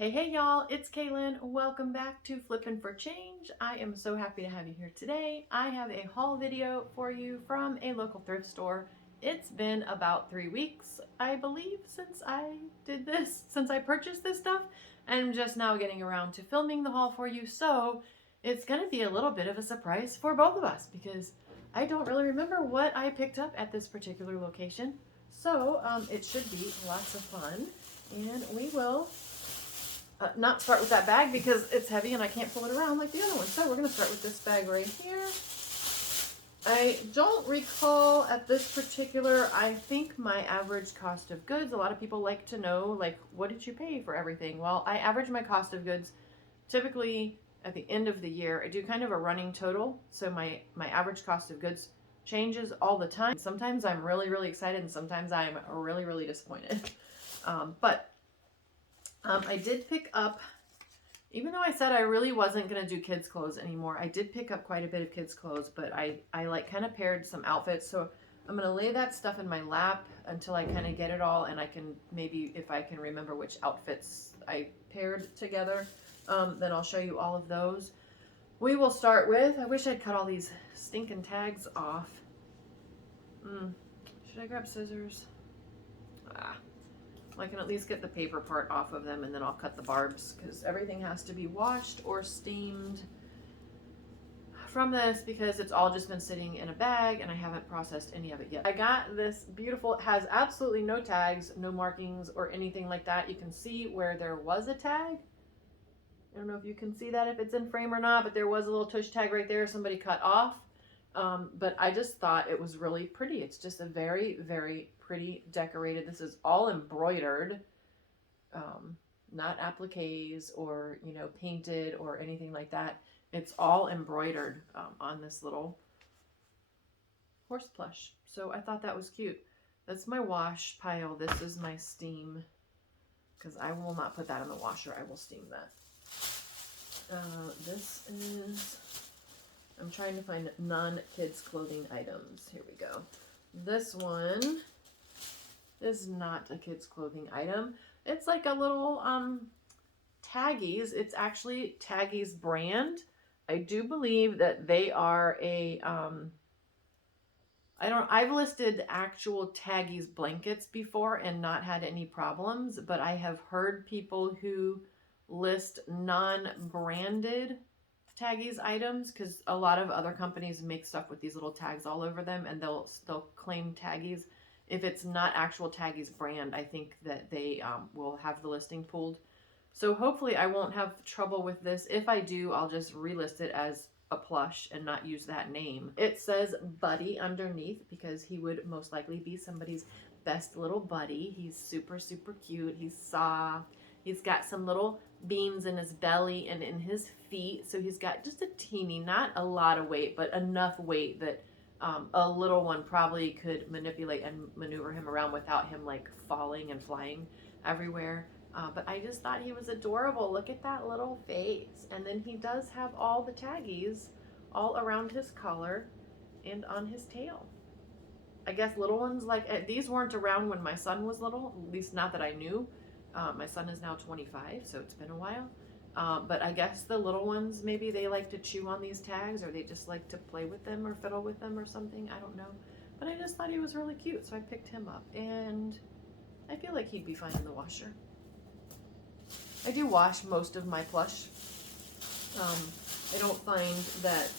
Hey y'all, it's Kaylin. Welcome back to Flippin' for Change. I am so happy to have you here today. I have a haul video for you from a local thrift store. It's been about 3 weeks, I believe, since I purchased this stuff. And I'm just now getting around to filming the haul for you. So it's going to be a little bit of a surprise for both of us because I don't really remember what I picked up at this particular location. So it should be lots of fun, and we will not start with that bag because it's heavy and I can't pull it around like the other one. So we're going to start with this bag right here. I don't recall at this particular, I think my average cost of goods, a lot of people like to know, like, what did you pay for everything? Well, I average my cost of goods typically at the end of the year. I do kind of a running total. So my average cost of goods changes all the time. Sometimes I'm really, really excited and sometimes I'm really, really disappointed. I did pick up, even though I said I really wasn't going to do kids clothes anymore, I did pick up quite a bit of kids clothes, but I like kind of paired some outfits. So I'm going to lay that stuff in my lap until I kind of get it all, and I can maybe, if I can remember which outfits I paired together, then I'll show you all of those. We will start with, I wish I'd cut all these stinking tags off. Should I grab scissors? I can at least get the paper part off of them, and then I'll cut the barbs because everything has to be washed or steamed from this because it's all just been sitting in a bag and I haven't processed any of it yet. I got this beautiful, it has absolutely no tags, no markings or anything like that. You can see where there was a tag. I don't know if you can see that, if it's in frame or not, but there was a little tush tag right there somebody cut off. But I just thought it was really pretty. It's just a very, very pretty decorated. This is all embroidered, not appliques or, painted or anything like that. It's all embroidered on this little horse plush. So I thought that was cute. That's my wash pile. This is my steam, because I will not put that in the washer. I will steam that. This is... I'm trying to find non-kids clothing items. Here we go. This one is not a kids clothing item. It's like a little Taggies. It's actually Taggies brand. I do believe that they are a I've listed actual Taggies blankets before and not had any problems, but I have heard people who list non-branded Taggies items, because a lot of other companies make stuff with these little tags all over them, and they'll claim Taggies. If it's not actual Taggies brand, I think that they will have the listing pulled. So hopefully I won't have trouble with this. If I do, I'll just relist it as a plush and not use that name. It says Buddy underneath because he would most likely be somebody's best little buddy. He's super, super cute. He's soft. He's got some little beans in his belly and in his feet. So he's got just a teeny, not a lot of weight, but enough weight that a little one probably could manipulate and maneuver him around without him like falling and flying everywhere. But I just thought he was adorable. Look at that little face. And then he does have all the Taggies all around his collar and on his tail. I guess little ones like these weren't around when my son was little, at least not that I knew. My son is now 25, so it's been a while. But I guess the little ones, maybe they like to chew on these tags, or they just like to play with them or fiddle with them or something. I don't know. But I just thought he was really cute, so I picked him up. And I feel like he'd be fine in the washer. I do wash most of my plush. I don't find that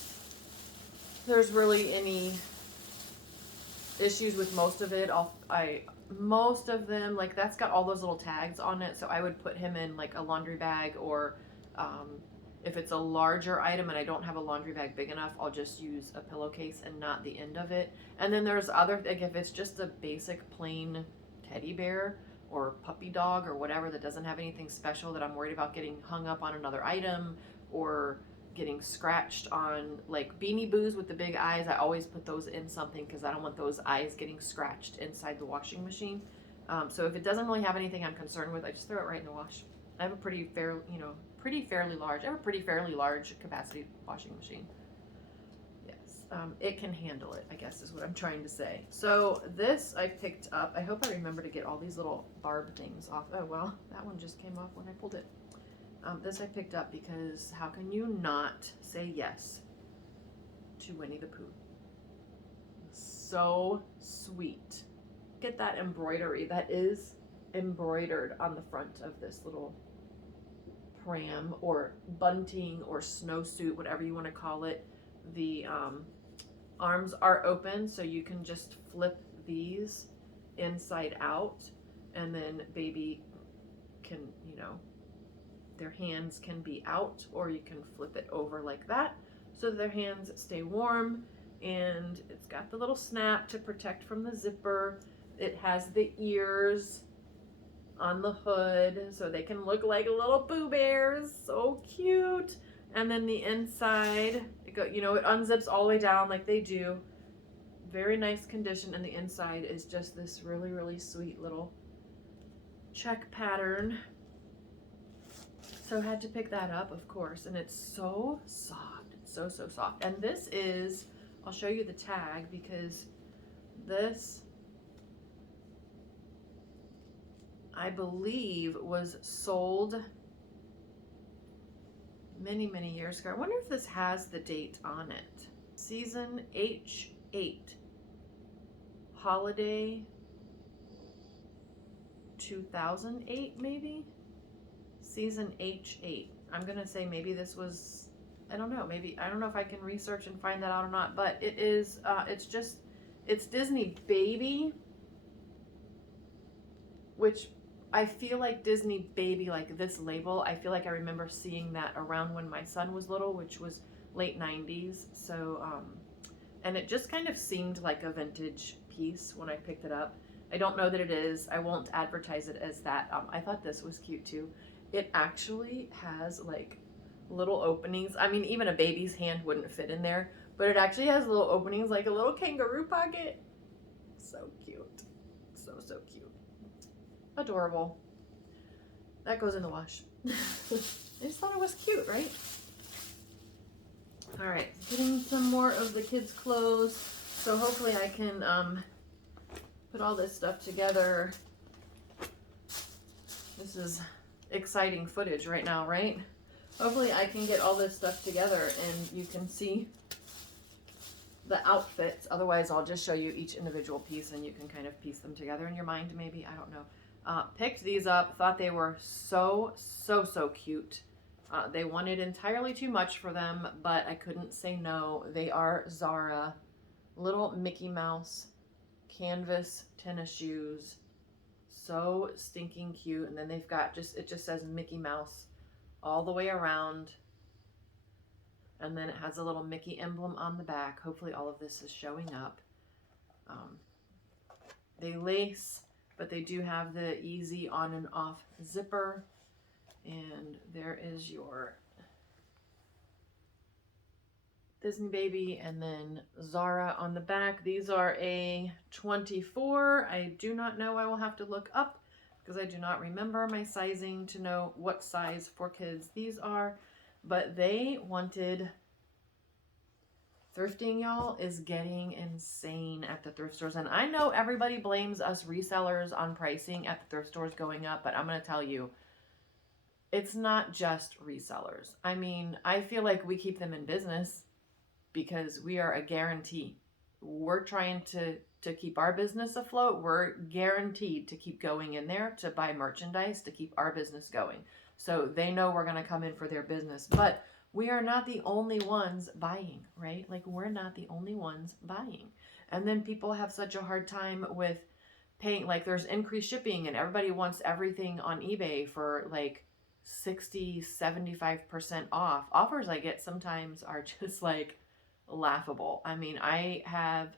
there's really any issues with most of it. Most of them, like that's got all those little tags on it, so I would put him in like a laundry bag, or if it's a larger item and I don't have a laundry bag big enough, I'll just use a pillowcase and not the end of it. And then there's other, like if it's just a basic plain teddy bear or puppy dog or whatever that doesn't have anything special that I'm worried about getting hung up on another item or getting scratched on, like Beanie Boos with the big eyes, I always put those in something because I don't want those eyes getting scratched inside the washing machine. So if it doesn't really have anything I'm concerned with, I just throw it right in the wash. I have a pretty fairly large capacity washing machine. Yes, it can handle it, I guess is what I'm trying to say. So this I picked up. I hope I remember to get all these little barb things off. Oh well, that one just came off when I pulled it. This I picked up because how can you not say yes to Winnie the Pooh? So sweet. Get that embroidery that is embroidered on the front of this little pram or bunting or snowsuit, whatever you want to call it. The arms are open, so you can just flip these inside out, and then baby can, you know, their hands can be out, or you can flip it over like that so that their hands stay warm. And it's got the little snap to protect from the zipper. It has the ears on the hood so they can look like little Pooh Bears. So cute. And then the inside, it unzips all the way down like they do. Very nice condition. And the inside is just this really, really sweet little check pattern. So had to pick that up, of course. And it's so soft. It's so, so soft. And this is, I'll show you the tag because this, I believe, was sold many, many years ago. I wonder if this has the date on it. Season H8. Holiday 2008, maybe? Season H8. I'm gonna say maybe this was, I don't know, maybe, I don't know if I can research and find that out or not, but it is, it's Disney Baby, which I feel like Disney Baby, like this label, I feel like I remember seeing that around when my son was little, which was late 90s. So, and it just kind of seemed like a vintage piece when I picked it up. I don't know that it is. I won't advertise it as that. I thought this was cute too. It actually has like little openings. I mean, even a baby's hand wouldn't fit in there, but it actually has little openings like a little kangaroo pocket. So cute. So, so cute. Adorable. That goes in the wash. I just thought it was cute, right? All right, getting some more of the kids' clothes. So hopefully I can put all this stuff together. This is exciting footage right now, right? Hopefully I can get all this stuff together and you can see the outfits. Otherwise I'll just show you each individual piece and you can kind of piece them together in your mind maybe. I don't know. Picked these up, thought they were so, so, so cute. They wanted entirely too much for them, but I couldn't say no. They are Zara little Mickey Mouse canvas tennis shoes. So stinking cute. And then they've got it just says Mickey Mouse all the way around. And then it has a little Mickey emblem on the back. Hopefully all of this is showing up. They lace, but they do have the easy on and off zipper. And there is your Disney Baby and then Zara on the back. These are a 24. I do not know. I will have to look up because I do not remember my sizing to know what size for kids these are. But they wanted... Thrifting, y'all, is getting insane at the thrift stores. And I know everybody blames us resellers on pricing at the thrift stores going up, but I'm going to tell you, it's not just resellers. I mean, I feel like we keep them in business because we are a guarantee. We're trying to keep our business afloat. We're guaranteed to keep going in there to buy merchandise to keep our business going. So they know we're going to come in for their business. But we are not the only ones buying, right? Like, we're not the only ones buying. And then people have such a hard time with paying. Like, there's increased shipping and everybody wants everything on eBay for like 60, 75% off. Offers I get sometimes are just like laughable. I mean, I have,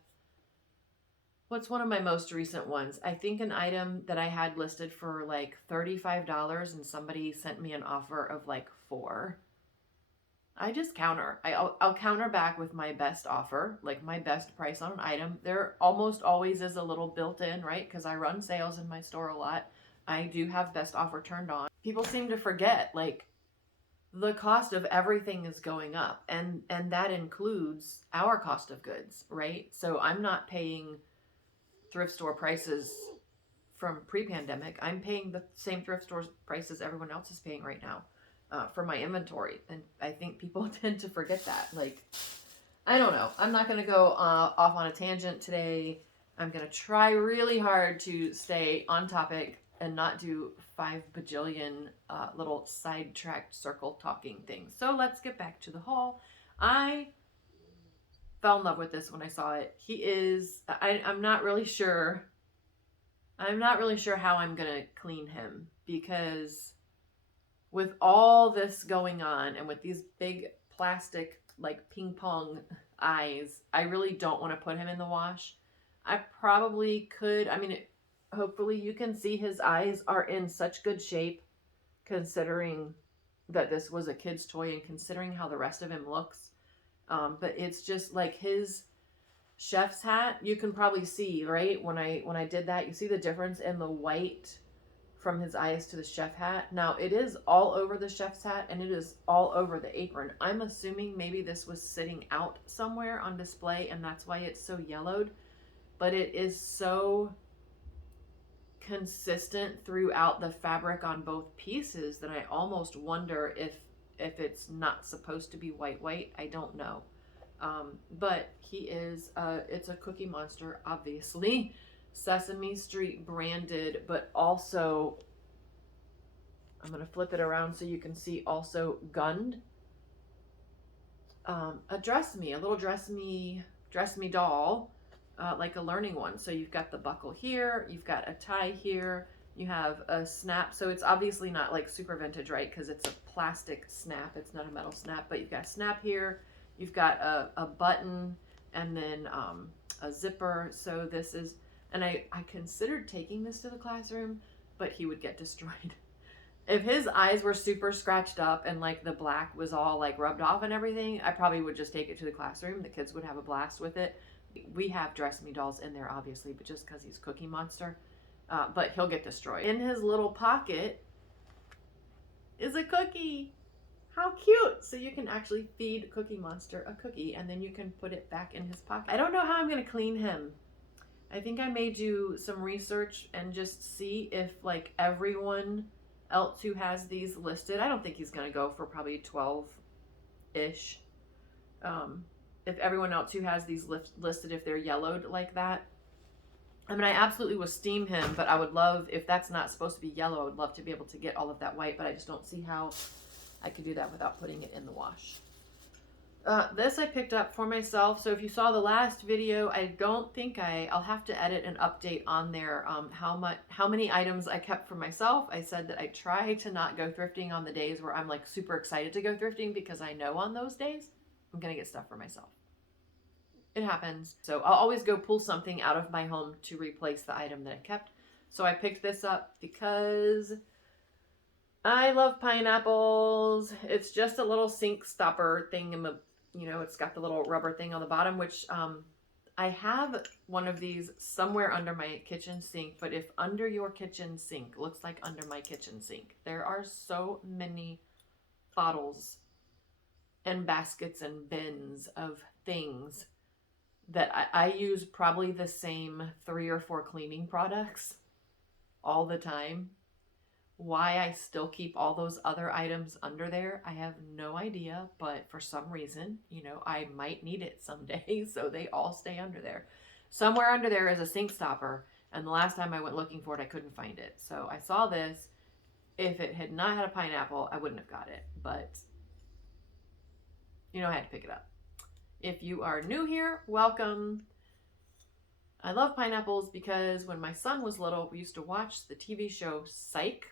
what's one of my most recent ones? I think an item that I had listed for like $35 and somebody sent me an offer of like $4. I just counter. I'll counter back with my best offer, like my best price on an item. There almost always is a little built in, right? Because I run sales in my store a lot. I do have best offer turned on. People seem to forget, like, the cost of everything is going up, and that includes our cost of goods, right? So I'm not paying thrift store prices from pre-pandemic. I'm paying the same thrift store prices everyone else is paying right now. for my inventory. And I think people tend to forget that. Like, I don't know. I'm not going to go off on a tangent today. I'm going to try really hard to stay on topic and not do 5 bajillion little sidetracked circle talking things. So let's get back to the haul. I fell in love with this when I saw it. He is, I'm not really sure. I'm not really sure how I'm going to clean him, because with all this going on and with these big plastic like ping pong eyes, I really don't want to put him in the wash. I probably could. I mean, hopefully you can see his eyes are in such good shape, considering that this was a kid's toy and considering how the rest of him looks. But it's just like his chef's hat, you can probably see, right? When I did that, you see the difference in the white from his eyes to the chef hat. Now, it is all over the chef's hat and it is all over the apron. I'm assuming maybe this was sitting out somewhere on display and that's why it's so yellowed. But it is so consistent throughout the fabric on both pieces that I almost wonder if it's not supposed to be white. I don't know. But he is, it's a Cookie Monster, obviously. Sesame Street branded, but also, I'm going to flip it around so you can see, also gunned. A little dress me doll, like a learning one. So you've got the buckle here, you've got a tie here, you have a snap. So it's obviously not like super vintage, right? Because it's a plastic snap, it's not a metal snap, but you've got a snap here, you've got a button, and then a zipper. So this is, and I considered taking this to the classroom, but he would get destroyed. If his eyes were super scratched up and like the black was all like rubbed off and everything, I probably would just take it to the classroom. The kids would have a blast with it. We have Dress Me dolls in there, obviously, but just because he's Cookie Monster. But he'll get destroyed. In his little pocket is a cookie. How cute! So you can actually feed Cookie Monster a cookie and then you can put it back in his pocket. I don't know how I'm going to clean him. I think I may do some research and just see if like everyone else who has these listed, I don't think he's going to go for probably 12-ish. If everyone else who has these listed, if they're yellowed like that. I mean, I absolutely will steam him, but I would love, if that's not supposed to be yellow, I would love to be able to get all of that white, but I just don't see how I could do that without putting it in the wash. This I picked up for myself. So if you saw the last video, I don't think I'll have to edit an update on there. How many items I kept for myself. I said that I try to not go thrifting on the days where I'm like super excited to go thrifting, because I know on those days I'm gonna get stuff for myself. It happens. So I'll always go pull something out of my home to replace the item that I kept. So I picked this up because I love pineapples. It's just a little sink stopper thing in the, you know, it's got the little rubber thing on the bottom, which I have one of these somewhere under my kitchen sink. But if under your kitchen sink looks like under my kitchen sink, there are so many bottles and baskets and bins of things that I use probably the same 3 or 4 cleaning products all the time. Why I still keep all those other items under there, I have no idea, but for some reason, you know, I might need it someday, so they all stay under there. Somewhere under there is a sink stopper, and the last time I went looking for it, I couldn't find it. So I saw this. If it had not had a pineapple, I wouldn't have got it, but you know, I had to pick it up. If you are new here, welcome. I love pineapples because when my son was little, we used to watch the TV show Psych.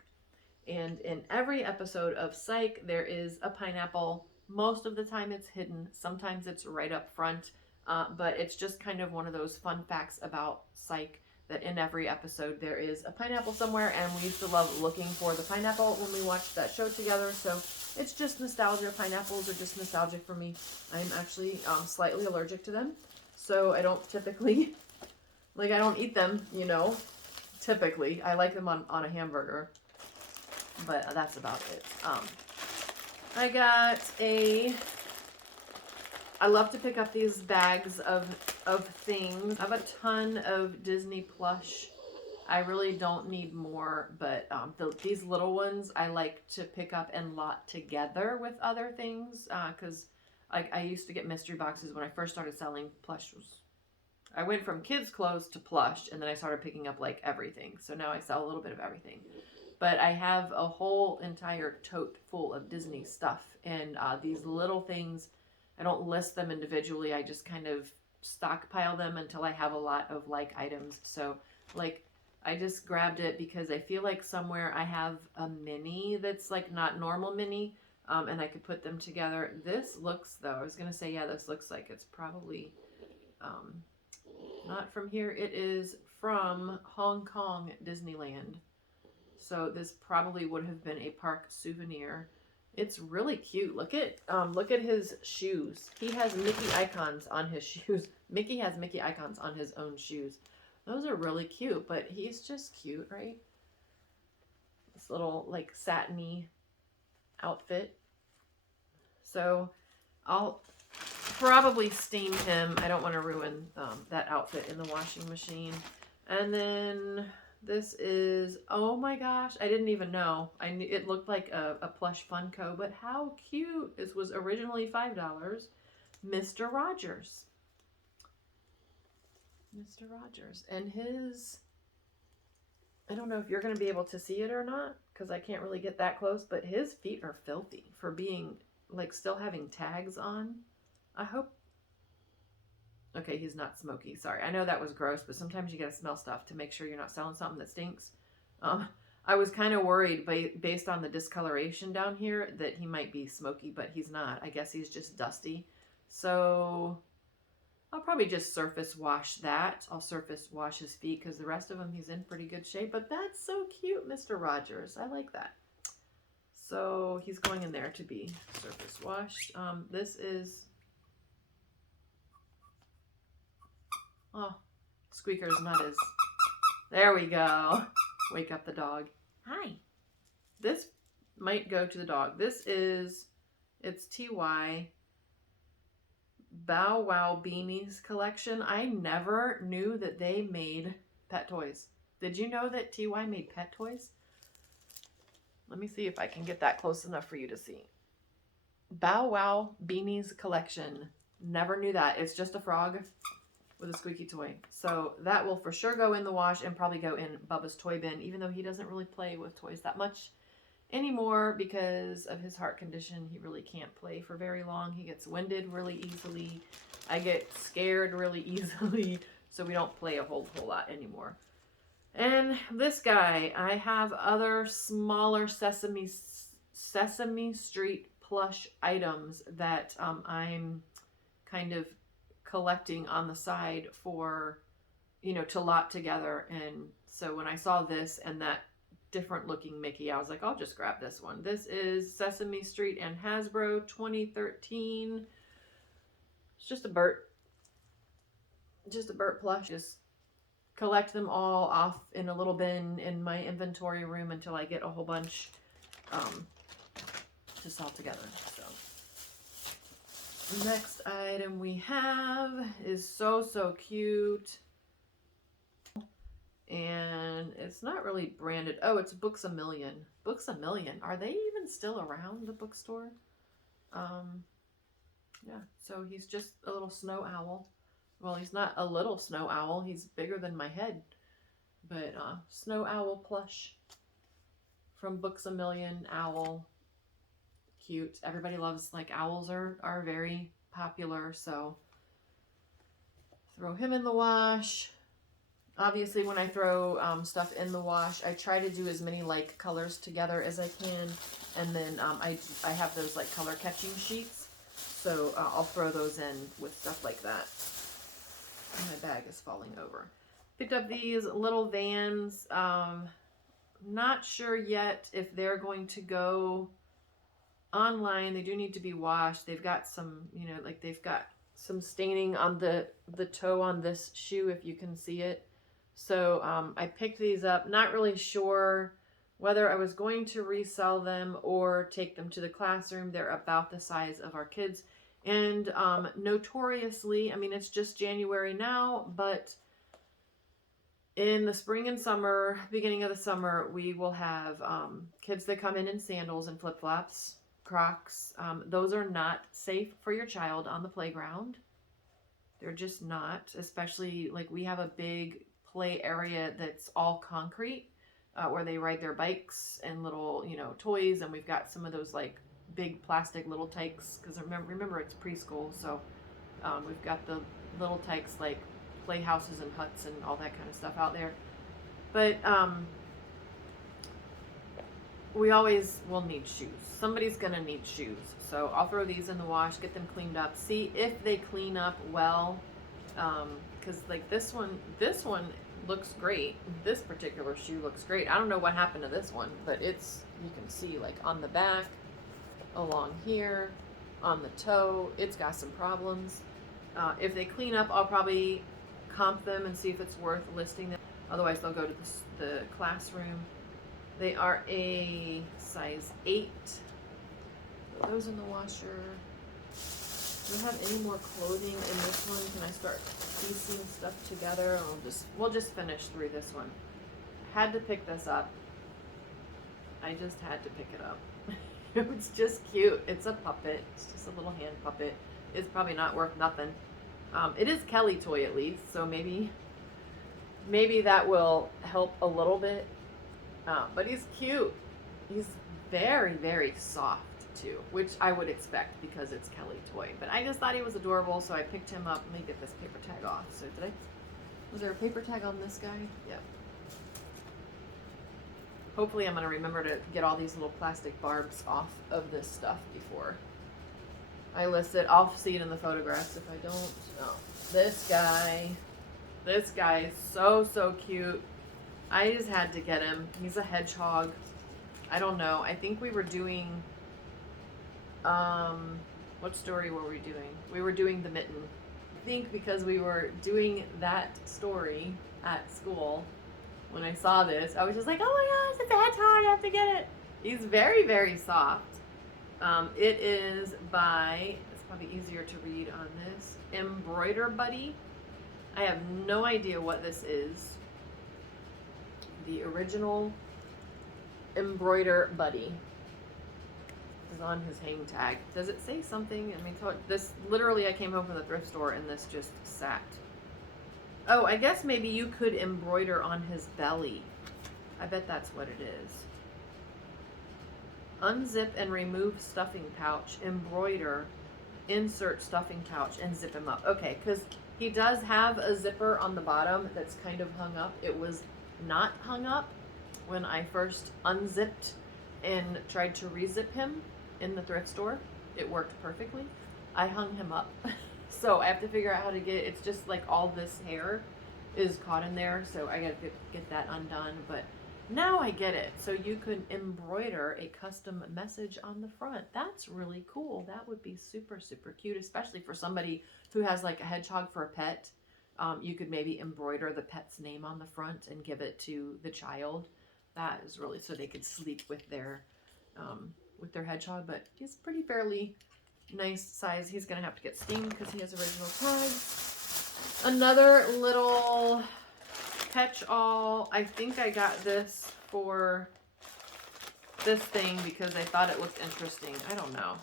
And in every episode of Psych, there is a pineapple. Most of the time it's hidden. Sometimes it's right up front. But it's just kind of one of those fun facts about Psych, that in every episode there is a pineapple somewhere. And we used to love looking for the pineapple when we watched that show together. So it's just nostalgia. Pineapples are just nostalgic for me. I'm actually slightly allergic to them. So I don't typically, like I don't eat them, you know, typically. I like them on a hamburger. But that's about it. I got I love to pick up these bags of things. I have a ton of Disney plush I really don't need more, but these little ones I like to pick up and lot together with other things, because I used to get mystery boxes when I first started selling plush. I went from kids clothes to plush, and then I started picking up like everything. So now I sell a little bit of everything. But I have a whole entire tote full of Disney stuff, and these little things, I don't list them individually. I just kind of stockpile them until I have a lot of like items. So like I just grabbed it because I feel like somewhere I have a mini that's like not normal mini, and I could put them together. This looks, though, I was gonna say, yeah, this looks like it's probably not from here. It is from Hong Kong Disneyland. So this probably would have been a park souvenir. It's really cute. Look at his shoes. He has Mickey icons on his shoes. Mickey has Mickey icons on his own shoes. Those are really cute, but he's just cute, right? This little like satiny outfit. So I'll probably steam him. I don't want to ruin that outfit in the washing machine. And then this is, oh my gosh, I didn't even know. I knew it looked like a plush Funko, but how cute. This was originally $5. Mr. Rogers. Mr. Rogers. And his, I don't know if you're going to be able to see it or not, because I can't really get that close, but his feet are filthy for being, like, still having tags on. I hope. Okay, he's not smoky. Sorry. I know that was gross, but sometimes you gotta smell stuff to make sure you're not selling something that stinks. I was kind of worried based on the discoloration down here that he might be smoky, but he's not. I guess he's just dusty. So I'll probably just surface wash that. I'll surface wash his feet because the rest of him he's in pretty good shape. But that's so cute, Mr. Rogers. I like that. So he's going in there to be surface washed. This is... Oh, Squeaker's not as... There we go. Wake up the dog. Hi. This might go to the dog. This is... It's TY Bow Wow Beanies collection. I never knew that they made pet toys. Did you know that TY made pet toys? Let me see if I can get that close enough for you to see. Bow Wow Beanies collection. Never knew that. It's just a frog with a squeaky toy. So that will for sure go in the wash and probably go in Bubba's toy bin, even though he doesn't really play with toys that much anymore because of his heart condition. He really can't play for very long. He gets winded really easily. I get scared really easily, so we don't play a whole lot anymore. And this guy, I have other smaller Sesame Street plush items that I'm kind of collecting on the side for, you know, to lot together. And so when I saw this and that different looking Mickey, I was like, I'll just grab this one. This is Sesame Street and Hasbro 2013. It's just a Bert plush. Just collect them all off in a little bin in my inventory room until I get a whole bunch to sell together. So next item we have is so cute. And it's not really branded. Oh, it's Books A Million. Books A Million. Are they even still around, the bookstore? Yeah, so he's just a little snow owl. Well, he's not a little snow owl. He's bigger than my head. But snow owl plush from Books A Million. Owl. Cute. Everybody loves, like, owls are very popular, so throw him in the wash. Obviously, when I throw stuff in the wash, I try to do as many like colors together as I can, and then I have those like color catching sheets, so I'll throw those in with stuff like that. My bag is falling over. Picked up these little Vans. Not sure yet if they're going to go online. They do need to be washed. They've got some, you know, like they've got some staining on the toe on this shoe, if you can see it. So I picked these up, not really sure whether I was going to resell them or take them to the classroom. They're about the size of our kids. And notoriously, I mean, it's just January now, but In the spring and summer, beginning of the summer, we will have kids that come in sandals and flip-flops, Crocs. Those are not safe for your child on the playground. They're just not, especially like we have a big play area that's all concrete where they ride their bikes and little, toys. And we've got some of those like big plastic little tykes because remember it's preschool. So we've got the little tykes like playhouses and huts and all that kind of stuff out there. But we always will need shoes. Somebody's going to need shoes. So I'll throw these in the wash, get them cleaned up, see if they clean up well. Because like this one looks great. This particular shoe looks great. I don't know what happened to this one, but you can see like on the back, along here, on the toe, it's got some problems. If they clean up, I'll probably comp them and see if it's worth listing them. Otherwise, they'll go to the classroom. They are a size 8. Put those in the washer. Do you have any more clothing in this one? Can I start piecing stuff together? We'll just finish through this one. Had to pick this up. I just had to pick it up. It's just cute. It's a puppet. It's just a little hand puppet. It's probably not worth nothing. It is Kelly toy at least, so maybe that will help a little bit. But he's cute. He's very, very soft too, which I would expect because it's Kelly toy. But I just thought he was adorable, so I picked him up. Let me get this paper tag off. So was there a paper tag on this guy? Yep. Hopefully I'm going to remember to get all these little plastic barbs off of this stuff before I list it. I'll see it in the photographs if I don't. Oh, this guy is so cute. I just had to get him. He's a hedgehog. I don't know. I think we were doing, what story were we doing? We were doing the mitten. I think because we were doing that story at school, when I saw this, I was just like, oh my gosh, it's a hedgehog, I have to get it. He's very, very soft. It is by, it's probably easier to read on this, Embroider Buddy. I have no idea what this is. The original Embroider Buddy is on his hang tag. Does it say something? I mean, this literally, I came home from the thrift store and this just sat. Oh, I guess maybe you could embroider on his belly. I bet that's what it is. Unzip and remove stuffing pouch, embroider, insert stuffing pouch, and zip him up. Okay, because he does have a zipper on the bottom that's kind of hung up. It was not hung up when I first unzipped and tried to rezip him in the thrift store. It worked perfectly. I hung him up. So I have to figure out how to get it. It's just like all this hair is caught in there, so I gotta get that undone. But now I get it. So you could embroider a custom message on the front. That's really cool. That would be super, super cute, especially for somebody who has like a hedgehog for a pet. You could maybe embroider the pet's name on the front and give it to the child. That is really so they could sleep with their hedgehog. But he's pretty fairly nice size. He's gonna have to get steamed because he has original tags. Another little catch-all. I think I got this for this thing because I thought it looked interesting. I don't know.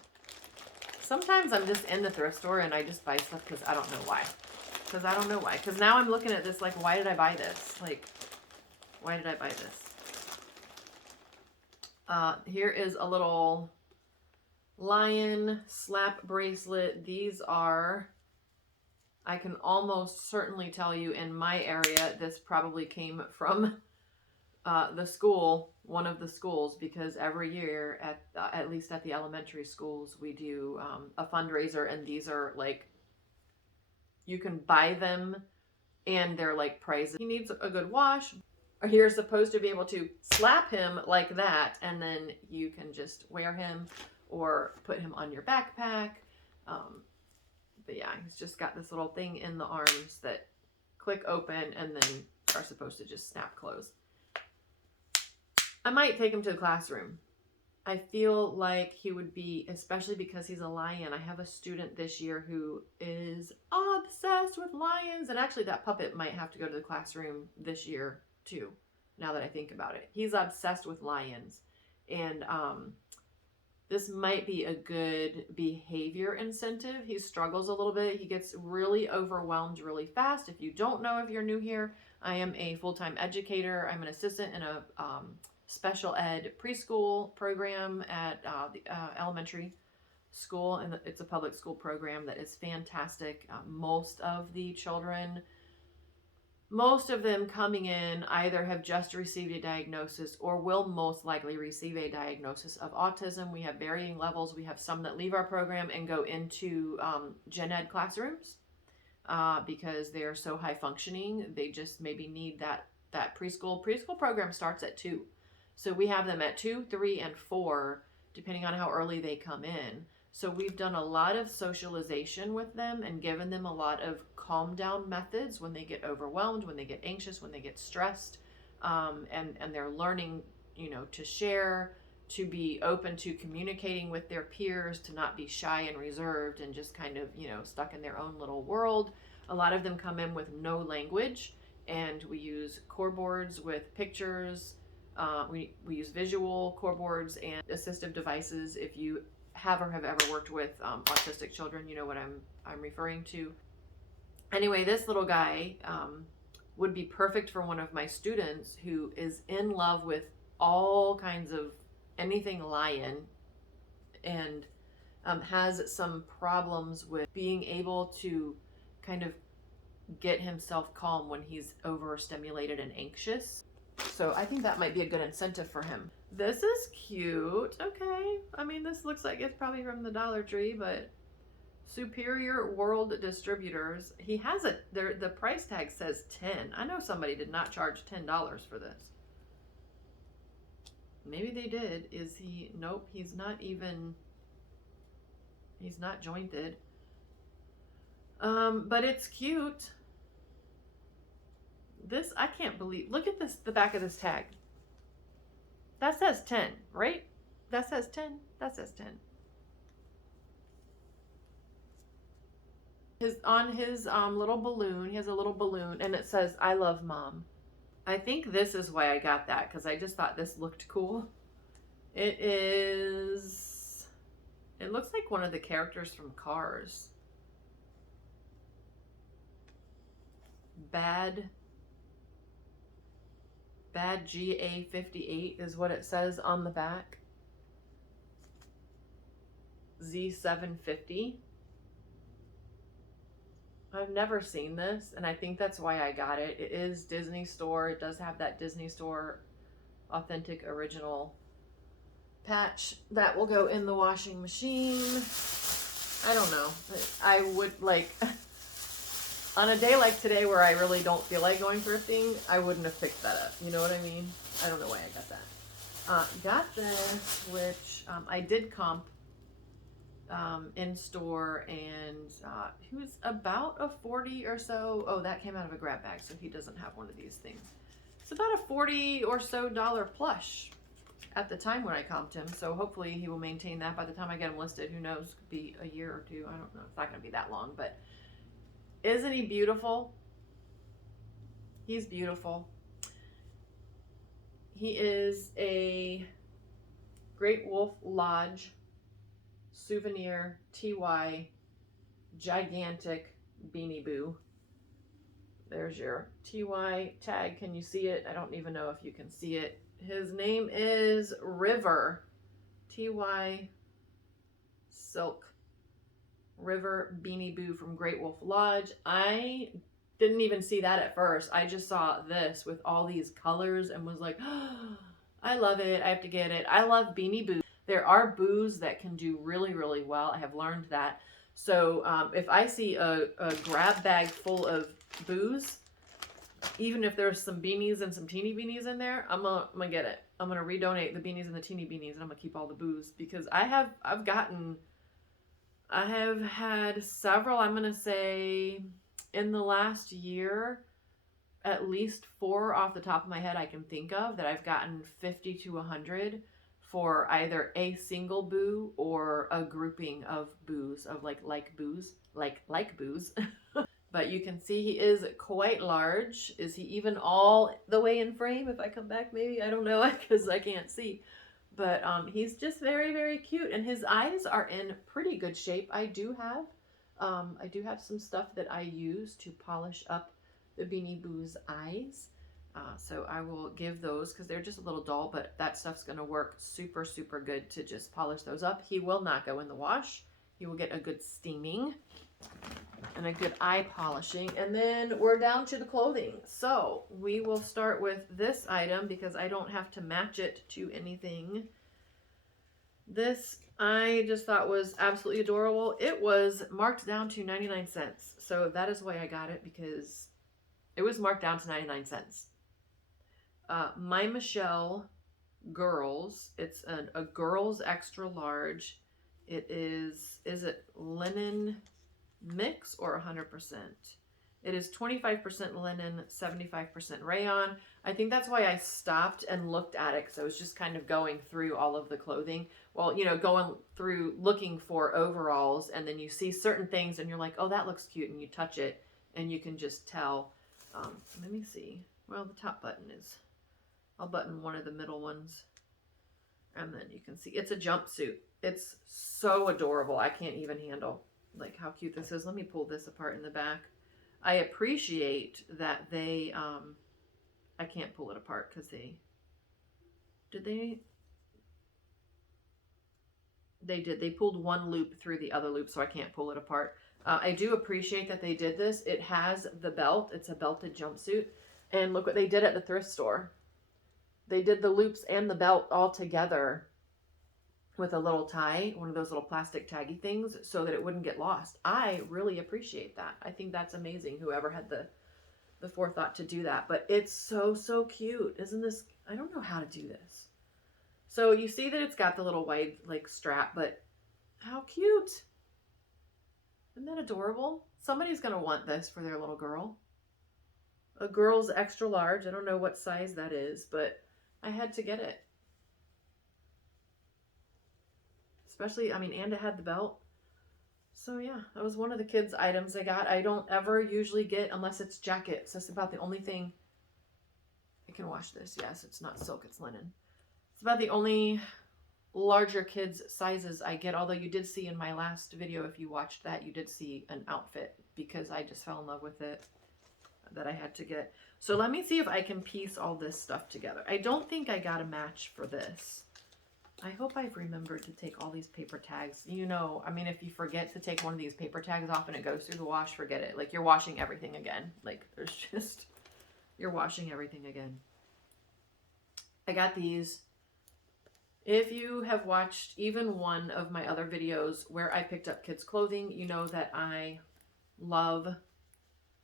Sometimes I'm just in the thrift store and I just buy stuff because I don't know why. Because now I'm looking at this like, why did I buy this? Like, why did I buy this? Here is a little lion slap bracelet. These are, I can almost certainly tell you in my area, this probably came from the school, one of the schools, because every year at least at the elementary schools, we do a fundraiser, and these are like, you can buy them and they're like prizes. He needs a good wash. You're supposed to be able to slap him like that, and then you can just wear him or put him on your backpack. But yeah, he's just got this little thing in the arms that click open and then are supposed to just snap close. I might take him to the classroom. I feel like he would be, especially because he's a lion. I have a student this year who is obsessed with lions. And actually, that puppet might have to go to the classroom this year, too, now that I think about it. He's obsessed with lions. And this might be a good behavior incentive. He struggles a little bit. He gets really overwhelmed really fast. If you don't know, if you're new here, I am a full-time educator. I'm an assistant in a special ed preschool program at the elementary school, and it's a public school program that is fantastic. Most of them coming in either have just received a diagnosis or will most likely receive a diagnosis of autism. We have varying levels. We have some that leave our program and go into gen ed classrooms because they are so high functioning. They just maybe need that preschool program starts at 2. So we have them at 2, 3, and 4, depending on how early they come in. So we've done a lot of socialization with them and given them a lot of calm down methods when they get overwhelmed, when they get anxious, when they get stressed, and they're learning, to share, to be open to communicating with their peers, to not be shy and reserved and just kind of, stuck in their own little world. A lot of them come in with no language, and we use core boards with pictures. We use visual core boards and assistive devices. If you have or have ever worked with autistic children, you know what I'm referring to. Anyway, this little guy would be perfect for one of my students who is in love with all kinds of anything lion and has some problems with being able to kind of get himself calm when he's overstimulated and anxious. So I think that might be a good incentive for him. This is cute. Okay. I mean, this looks like it's probably from the Dollar Tree, but Superior World Distributors. He has it. The price tag says 10. I know somebody did not charge $10 for this. Maybe they did. Is he? Nope. He's not jointed. But it's cute. This, I can't believe. Look at this, the back of this tag. That says 10, right? That says 10. That says 10. On his little balloon, he has a little balloon, and it says, "I love Mom." I think this is why I got that, because I just thought this looked cool. It looks like one of the characters from Cars. Bad GA58 is what it says on the back. Z750. I've never seen this, and I think that's why I got it. It is Disney Store. It does have that Disney Store authentic original patch that will go in the washing machine. I don't know. I would like on a day like today where I really don't feel like going thrifting, I wouldn't have picked that up. You know what I mean? I don't know why I got that. Got this, which I did comp in store, and he was about a 40 or so. Oh, that came out of a grab bag, so he doesn't have one of these things. It's about a $40 or so plush at the time when I comped him, so hopefully he will maintain that by the time I get him listed. Who knows? Could be a year or two. I don't know. It's not going to be that long, but isn't he beautiful? He's beautiful. He is a Great Wolf Lodge souvenir TY gigantic Beanie Boo. There's your TY tag. Can you see it? I don't even know if you can see it. His name is River. TY Silk River Beanie Boo from Great Wolf Lodge. I didn't even see that at first. I just saw this with all these colors and was like, oh, I love it. I have to get it. I love Beanie Boo. There are boos that can do really, really well. I have learned that. So if I see a grab bag full of boos, even if there's some beanies and some teeny beanies in there, I'm gonna get it. I'm gonna redonate the beanies and the teeny beanies, and I'm gonna keep all the boos, because I have had several, I'm gonna say in the last year, at least 4 off the top of my head I can think of that I've gotten 50 to 100 for either a single boo or a grouping of boos, of like boos, like boos. But you can see he is quite large. Is he even all the way in frame? If I come back, maybe, I don't know, because I can't see. But he's just very, very cute, and his eyes are in pretty good shape. I do have some stuff that I use to polish up the Beanie Boo's eyes. So I will give those, because they're just a little dull, but that stuff's going to work super, super good to just polish those up. He will not go in the wash. He will get a good steaming and a good eye polishing. And then we're down to the clothing. So we will start with this item, because I don't have to match it to anything. This I just thought was absolutely adorable. It was marked down to 99 cents. So that is why I got it, because it was marked down to 99 cents. My Michelle Girls. It's a girls extra large. It is it linen mix or 100%? It is 25% linen, 75% rayon. I think that's why I stopped and looked at it, because I was just kind of going through all of the clothing. Well, you know, going through looking for overalls, and then you see certain things and you're like, oh, that looks cute, and you touch it and you can just tell. Let me see. Well, the top button is, I'll button one of the middle ones, and then you can see it's a jumpsuit. It's so adorable. I can't even handle like how cute this is. Let me pull this apart in the back. I appreciate that they, I can't pull it apart because they pulled one loop through the other loop, so I can't pull it apart. I do appreciate that they did this. It has the belt. It's a belted jumpsuit. And look what they did at the thrift store. They did the loops and the belt all together with a little tie, one of those little plastic taggy things, so that it wouldn't get lost. I really appreciate that. I think that's amazing, whoever had the forethought to do that. But it's so, so cute. Isn't this, I don't know how to do this. So you see that it's got the little white like strap, but how cute. Isn't that adorable? Somebody's going to want this for their little girl. A girl's extra large. I don't know what size that is, but I had to get it. Especially, I mean, and it had the belt. So yeah, that was one of the kids' items I got. I don't ever usually get, unless it's jackets. That's about the only thing. I can wash this. Yes, it's not silk, it's linen. It's about the only larger kids' sizes I get. Although you did see in my last video, if you watched that, you did see an outfit, because I just fell in love with it, that I had to get. So let me see if I can piece all this stuff together. I don't think I got a match for this. I hope I've remembered to take all these paper tags. You know, I mean, if you forget to take one of these paper tags off and it goes through the wash, forget it. Like, you're washing everything again. Like, there's just, you're washing everything again. I got these. If you have watched even one of my other videos where I picked up kids' clothing, you know that I love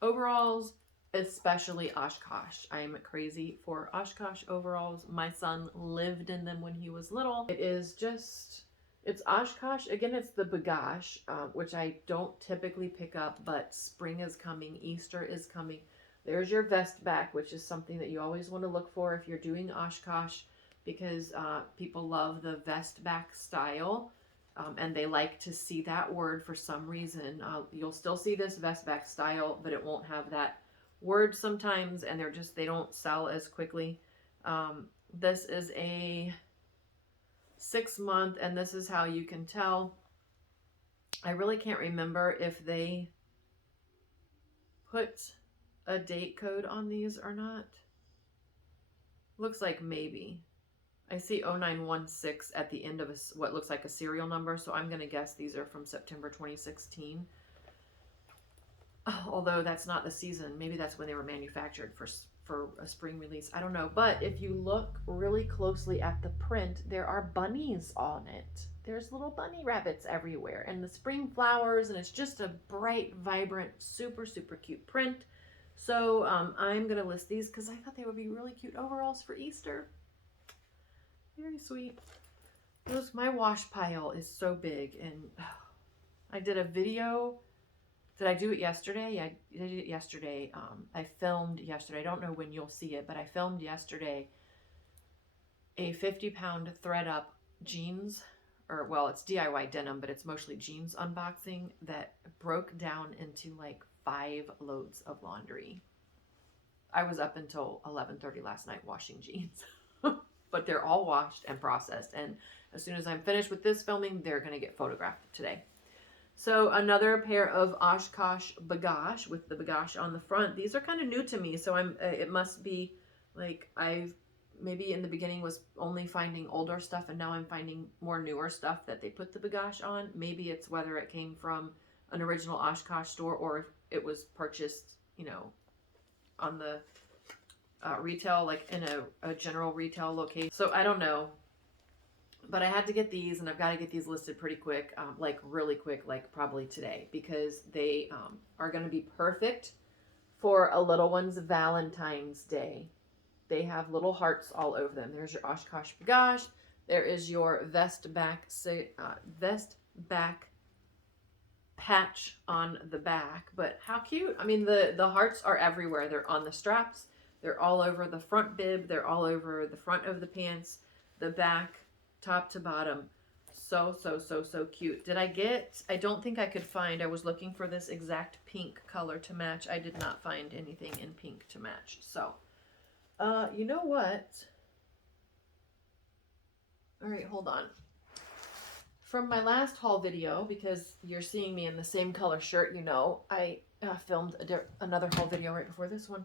overalls, especially Oshkosh. I am crazy for Oshkosh overalls. My son lived in them when he was little. It is just, it's Oshkosh. Again, it's the bagash, which I don't typically pick up, but spring is coming. Easter is coming. There's your vest back, which is something that you always want to look for if you're doing Oshkosh, because people love the vest back style. And they like to see that word for some reason. You'll still see this vest back style, but it won't have that word sometimes, and they don't sell as quickly. This is a 6-month, and this is how you can tell. I really can't remember if they put a date code on these or not. Looks like maybe. I see 0916 at the end of what looks like a serial number, so I'm going to guess these are from September 2016. Although that's not the season. Maybe that's when they were manufactured for a spring release. I don't know. But if you look really closely at the print, there are bunnies on it. There's little bunny rabbits everywhere. And the spring flowers, and it's just a bright, vibrant, super, super cute print. So I'm going to list these because I thought they would be really cute overalls for Easter. Very sweet. My wash pile is so big, and I did a video. Did I do it yesterday? Yeah, I did it yesterday. I filmed yesterday. I don't know when you'll see it, but I filmed yesterday a 50-pound thread up jeans, or well, it's DIY denim, but it's mostly jeans unboxing that broke down into like 5 loads of laundry. I was up until 11:30 last night washing jeans. But they're all washed and processed, and as soon as I'm finished with this filming, they're going to get photographed today. So another pair of Oshkosh bagash with the bagash on the front. These are kind of new to me, so it must be like I've maybe in the beginning was only finding older stuff, and now I'm finding more newer stuff that they put the bagash on. Maybe it's whether it came from an original Oshkosh store or if it was purchased, you know, on the retail, like in a general retail location. So I don't know, but I had to get these, and I've got to get these listed pretty quick, like really quick, like probably today, because they are going to be perfect for a little one's Valentine's Day. They have little hearts all over them. There's your Oshkosh bagash. There is your vest back patch on the back. But how cute! I mean, the hearts are everywhere. They're on the straps. They're all over the front bib. They're all over the front of the pants, the back, top to bottom. So, so, so, so cute. I don't think I could find, I was looking for this exact pink color to match. I did not find anything in pink to match. So, you know what? All right, hold on. From my last haul video, because you're seeing me in the same color shirt, you know, I filmed another haul video right before this one.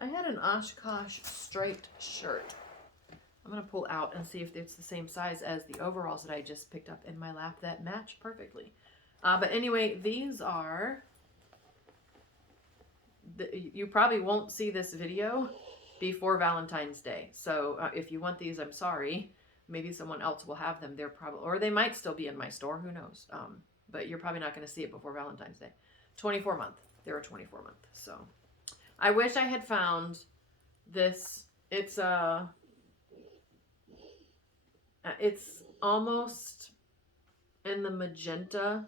I had an Oshkosh striped shirt. I'm going to pull out and see if it's the same size as the overalls that I just picked up in my lap that match perfectly. But anyway, these are... you probably won't see this video before Valentine's Day. So if you want these, I'm sorry. Maybe someone else will have them. They're probably... or they might still be in my store. Who knows? But you're probably not going to see it before Valentine's Day. 24 month. They're a 24 month. So... I wish I had found this. It's almost in the magenta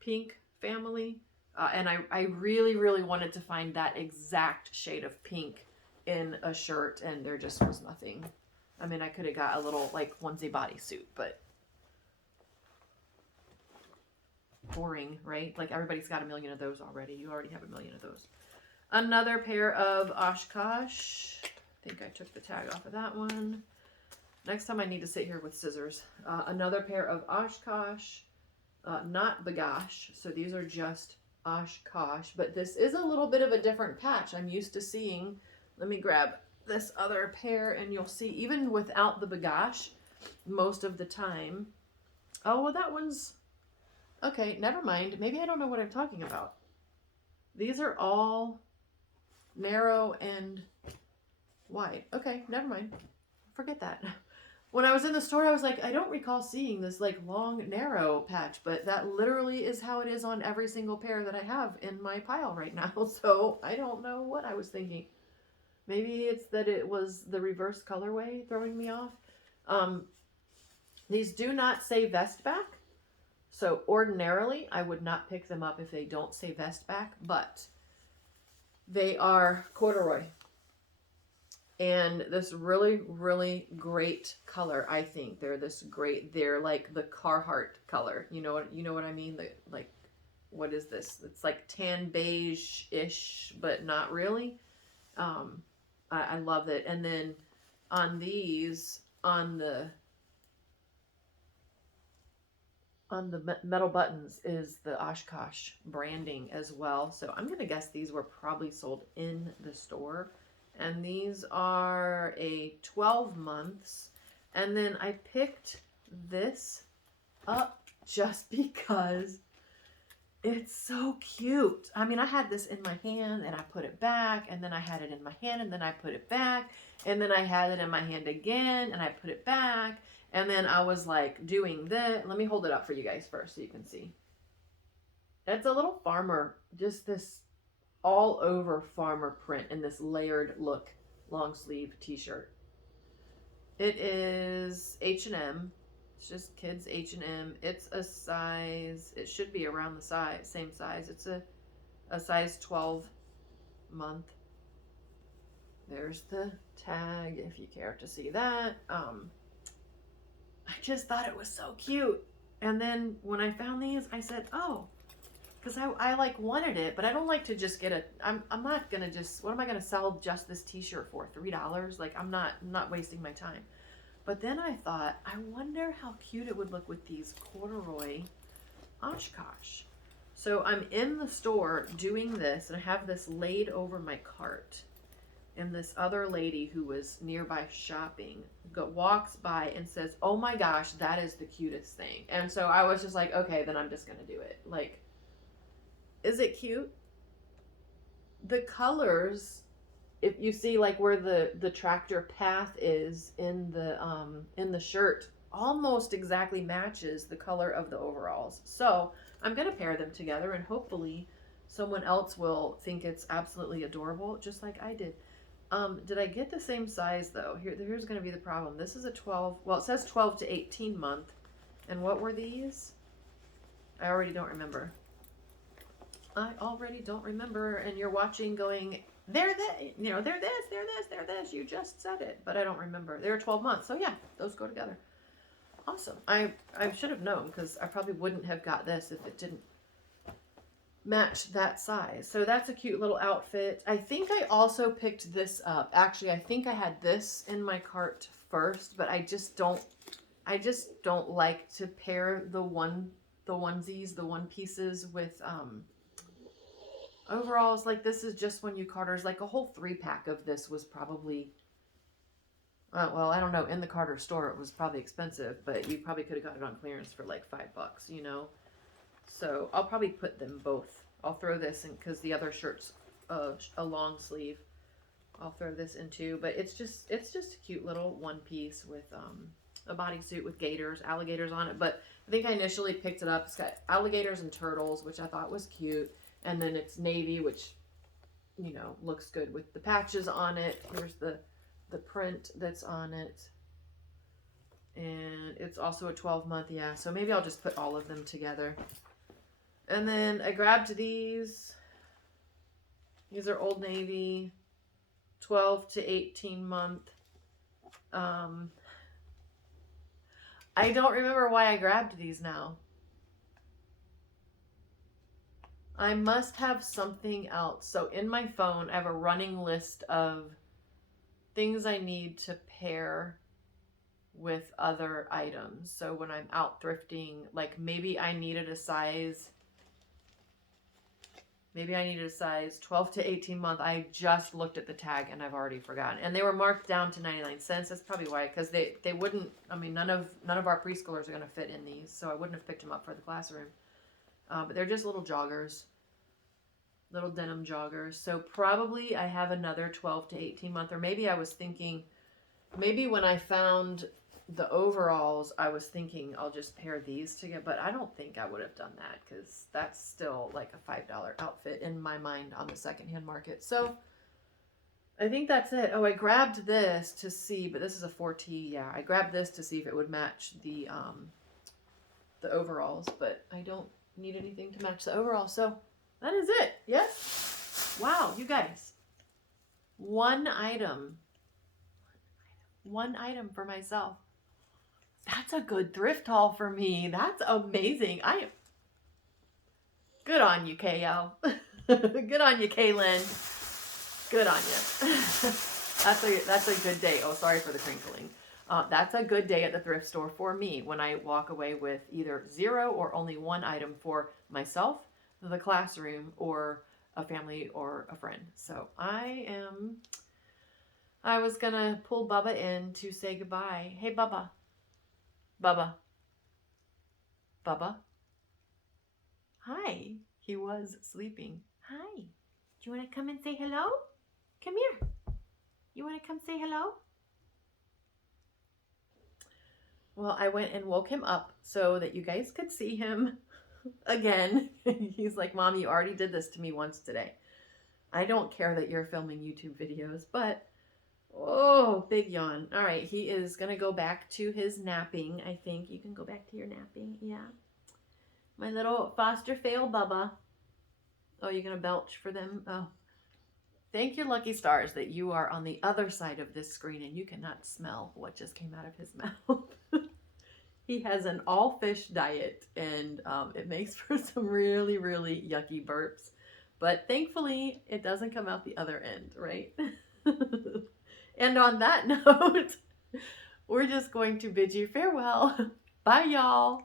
pink family. And I really, really wanted to find that exact shade of pink in a shirt, and there just was nothing. I mean, I could have got a little like onesie bodysuit, but boring, right? Like everybody's got a million of those already. You already have a million of those. Another pair of Oshkosh. I think I took the tag off of that one. Next time I need to sit here with scissors. Another pair of Oshkosh, not bagash. So these are just Oshkosh, but this is a little bit of a different patch. I'm used to seeing, let me grab this other pair and you'll see, even without the bagash, most of the time. Oh, well that one's, okay, never mind. Maybe I don't know what I'm talking about. These are all narrow and wide. Okay, never mind. Forget that. When I was in the store, I was like, I don't recall seeing this like long, narrow patch, but that literally is how it is on every single pair that I have in my pile right now. So I don't know what I was thinking. Maybe it's that it was the reverse colorway throwing me off. These do not say vest back. So ordinarily, I would not pick them up if they don't say vest back, but they are corduroy. And this really, really great color, I think. They're this great, they're like the Carhartt color. You know what I mean? Like, what is this? It's like tan beige-ish, but not really. I love it. And then on these, on the metal buttons is the Oshkosh branding as well. So I'm going to guess these were probably sold in the store. And these are a 12 months. And then I picked this up just because it's so cute. I mean, I had this in my hand and I put it back, and then I had it in my hand and then I put it back, and then I had it in my hand again and I put it back. And then I was like doing this. Let me hold it up for you guys first so you can see. It's a little farmer, just this all over farmer print in this layered look long sleeve t-shirt. It is H&M. It's just kids H&M. It's a size, it should be around the same size. It's a size 12 month. There's the tag if you care to see that. I just thought it was so cute. And then when I found these, I said, oh, because I like wanted it, but I don't like to just get a, I'm not going to just, what am I going to sell just this t-shirt for? $3? Like, I'm not wasting my time. But then I thought, I wonder how cute it would look with these corduroy Oshkosh. So I'm in the store doing this, and I have this laid over my cart. And this other lady who was nearby shopping walks by and says, oh my gosh, that is the cutest thing. And so I was just like, okay, then I'm just going to do it. Like, is it cute? The colors, if you see like where the tractor path is in the shirt, almost exactly matches the color of the overalls. So I'm gonna pair them together, and hopefully someone else will think it's absolutely adorable, just like I did. Did I get the same size though? Here's gonna be the problem. This is a 12. Well, it says 12 to 18 month. And what were these? I already don't remember. I already don't remember. And you're watching, going, they're they're this. You just said it, but I don't remember. They're 12 months. So yeah, those go together. Awesome. I should have known, because I probably wouldn't have got this if it didn't match that size. So that's a cute little outfit. I think I also picked this up. Actually, I think I had this in my cart first, but I just don't like to pair the onesies, the one pieces with overalls. Like, this is just when you Carter's, like a whole 3-pack of this was probably, well, I don't know, in the Carter store it was probably expensive, but you probably could have got it on clearance for like $5, you know. So I'll probably put them both. I'll throw this in, because the other shirt's a long sleeve. I'll throw this in too, but it's just a cute little one piece with a bodysuit with alligators on it. But I think I initially picked it up. It's got alligators and turtles, which I thought was cute. And then it's navy, which, you know, looks good with the patches on it. Here's the print that's on it. And it's also a 12-month, yeah. So maybe I'll just put all of them together. And then I grabbed these. These are Old Navy, 12 to 18 month. I don't remember why I grabbed these now. I must have something else. So in my phone, I have a running list of things I need to pair with other items. So when I'm out thrifting, like maybe I needed a size 12 to 18 month. I just looked at the tag and I've already forgotten. And they were marked down to 99 cents. That's probably why, because they wouldn't, I mean, none of our preschoolers are going to fit in these, so I wouldn't have picked them up for the classroom. But they're just little joggers, little denim joggers. So probably I have another 12 to 18 month, or maybe I was thinking, maybe when I found the overalls, I was thinking I'll just pair these together, but I don't think I would have done that, because that's still like a $5 outfit in my mind on the secondhand market. So I think that's it. Oh, I grabbed this to see, but this is a 4T. Yeah, I grabbed this to see if it would match the overalls, but I don't need anything to match the overalls. So that is it. Yes. Wow, you guys. One item for myself. That's a good thrift haul for me. That's amazing. Good on you, KO. Good on you, Kaylin. Good on you. That's a good day. Oh, sorry for the crinkling. That's a good day at the thrift store for me, when I walk away with either 0 or only one item for myself, the classroom, or a family or a friend. So I was gonna pull Bubba in to say goodbye. Hey, Bubba. Bubba. Bubba. Hi. He was sleeping. Hi. Do you want to come and say hello? Come here. You want to come say hello? Well, I went and woke him up so that you guys could see him again. He's like, Mom, you already did this to me once today. I don't care that you're filming YouTube videos, but oh, big yawn. All right, he is going to go back to his napping, I think. You can go back to your napping, yeah. My little foster fail Bubba. Oh, you're going to belch for them? Oh. Thank your lucky stars that you are on the other side of this screen and you cannot smell what just came out of his mouth. He has an all fish diet, and it makes for some really, really yucky burps. But thankfully, it doesn't come out the other end, right? And on that note, we're just going to bid you farewell. Bye, y'all.